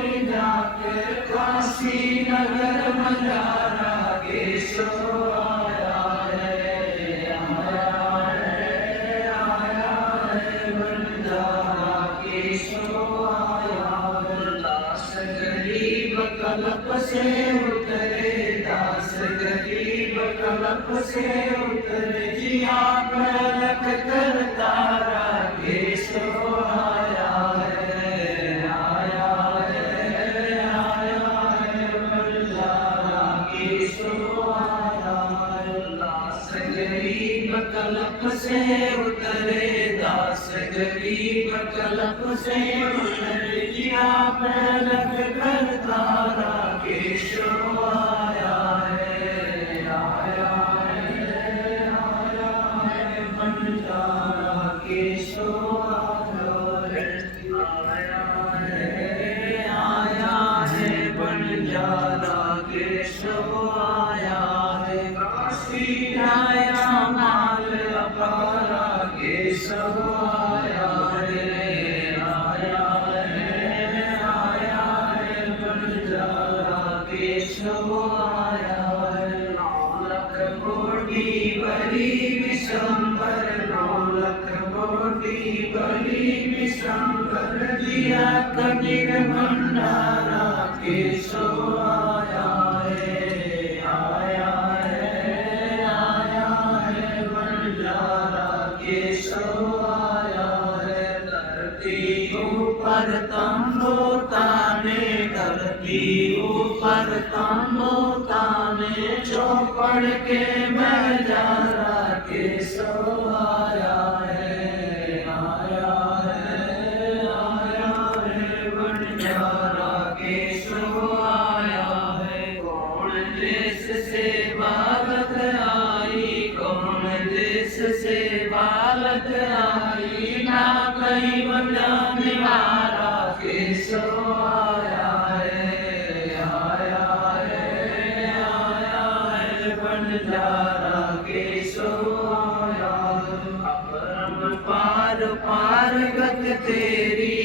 कोई जाके काशी नगर मजारा केशव आया है, बंजारा केशव आया है। दास गरीब कल्प से उतरे, दास गरीब कल्प से उतरे, जिया पलक कर तारा केशव आया है, बंजारा केशव आया है। दास गरीब कल्प से उतरे, दास गरीब कल्प से उतरे, जिया पलक कर तारा केशव आया है, बंजारा केशव आया है, बंजारा केशव आया है। काशी आया माल अपारा केशव आया है, बंजारा केशव आया है। 9 लाख कोटि बलि विशंबर, 9 लाख कोटि बलि विशंबर, दिया कबीर भंडारा केशव आया है, बंजारा केशव आया है। धरती ऊपर तंबू ताने, धरती ऊपर तंबू ताने, चौपड़ के बजारा केशव आया है, बंजारा केशव आया है। कौन देश से बालक आई, कौन देश से बालक आई, ना कहीं बजाने वाला केशव आया है, बंजारा केशव आया है। अपरम पार पार गत तेरी